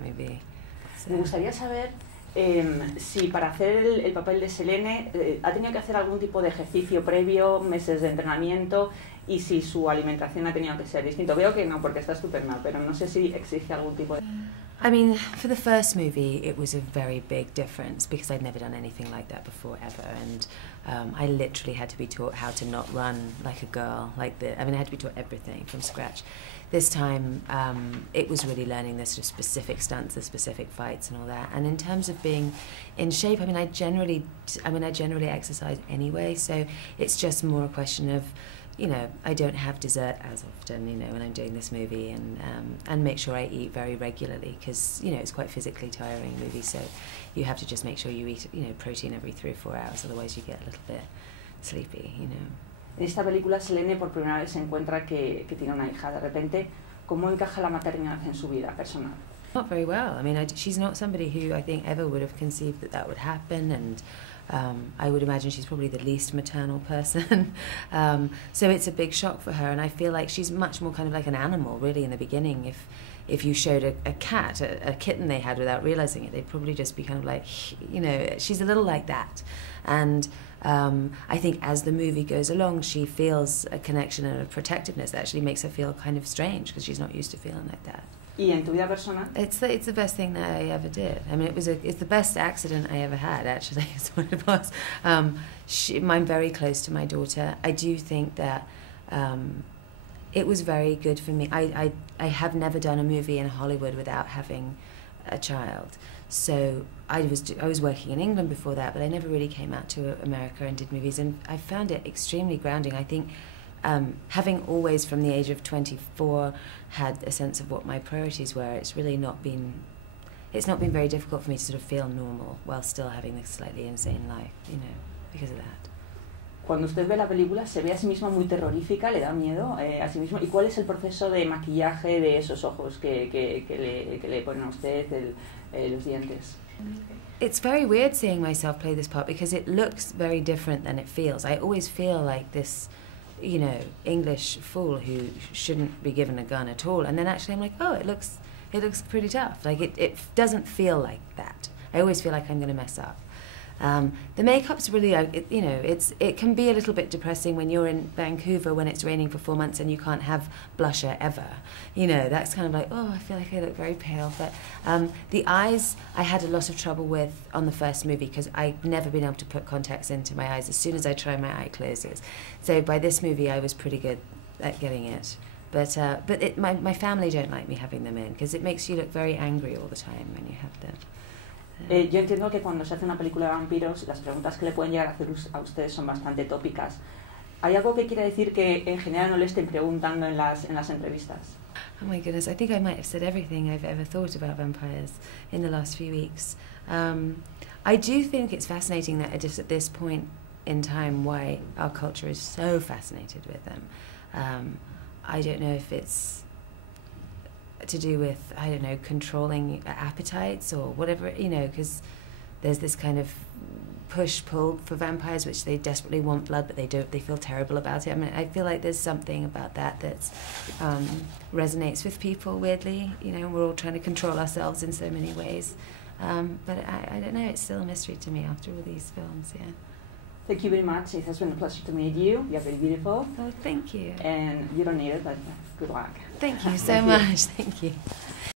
Maybe. So. Me gustaría saber si para hacer el papel de Selene ha tenido que hacer algún tipo de ejercicio previo, meses de entrenamiento, y si su alimentación ha tenido que ser distinto. Veo que no, porque está estupenda, pero no sé si exige algún tipo de... I mean, for the first movie, it was a very big difference because I'd never done anything like that before ever, and I literally had to be taught how to not run like a girl. I had to be taught everything from scratch. This time, it was really learning the sort of specific stunts, the specific fights, and all that. And in terms of being in shape, I generally exercise anyway, so it's just more a question of, you know, I don't have dessert as often, you know, when I'm doing this movie, and make sure I eat very regularly because, you know, it's quite physically tiring movie, so you have to just make sure you eat, you know, protein every 3 or 4 hours, otherwise you get a little bit sleepy, you know. En esta película Selene por primera vez se encuentra que tiene una hija. De repente, ¿cómo encaja la maternidad en su vida personal? Not very well. I mean, she's not somebody who I think ever would have conceived that would happen, and I would imagine she's probably the least maternal person. So it's a big shock for her, and I feel like she's much more kind of like an animal, really, in the beginning. If you showed a cat, a kitten they had without realizing it, they'd probably just be kind of like, you know, she's a little like that. And I think as the movie goes along, she feels a connection and a protectiveness that actually makes her feel kind of strange because she's not used to feeling like that. ¿Y en tu vida personal? It's the best thing that I ever did. I mean, it's the best accident I ever had, actually, is what it was. I'm very close to my daughter. I do think that it was very good for me. I have never done a movie in Hollywood without having a child. So I was working in England before that, but I never really came out to America and did movies, and I found it extremely grounding. I think having always from the age of 24 had a sense of what my priorities were, it's not been very difficult for me to sort of feel normal while still having this slightly insane life, you know, because of that. Cuando usted ve la película, ¿se ve a sí misma muy terrorífica? ¿Le da miedo a sí misma? ¿Y cuál es el proceso de maquillaje de esos ojos que le ponen a usted, los dientes? It's very weird seeing myself play this part because it looks very different than it feels. I always feel like this, you know, English fool who shouldn't be given a gun at all, and then actually I'm like, oh, it looks pretty tough. Like it doesn't feel like that. I always feel like I'm going to mess up. The makeup's really, you know, it can be a little bit depressing when you're in Vancouver when it's raining for 4 months and you can't have blusher ever. You know, that's kind of like, oh, I feel like I look very pale. But the eyes, I had a lot of trouble with on the first movie because I'd never been able to put contacts into my eyes as soon as I try my eye closes. So by this movie, I was pretty good at getting it. But my family don't like me having them in because it makes you look very angry all the time when you have them. Yo entiendo que cuando se hace una película de vampiros, las preguntas que le pueden llegar a hacer a ustedes son bastante tópicas. ¿Hay algo que quiera decir que en general no le estén preguntando en las entrevistas? Oh my goodness, I think I might have said everything I've ever thought about vampires in the last few weeks. I do think it's fascinating that just at this point in time why our culture is so fascinated with them. I don't know if it's to do with, I don't know, controlling appetites or whatever, you know, because there's this kind of push-pull for vampires, which they desperately want blood, but they feel terrible about it. I mean, I feel like there's something about that that resonates with people weirdly. You know, we're all trying to control ourselves in so many ways. But I don't know, it's still a mystery to me after all these films, yeah. Thank you very much. It has been a pleasure to meet you. You're very beautiful. Oh, thank you. And you don't need it, but good luck. Thank you so much. Thank you.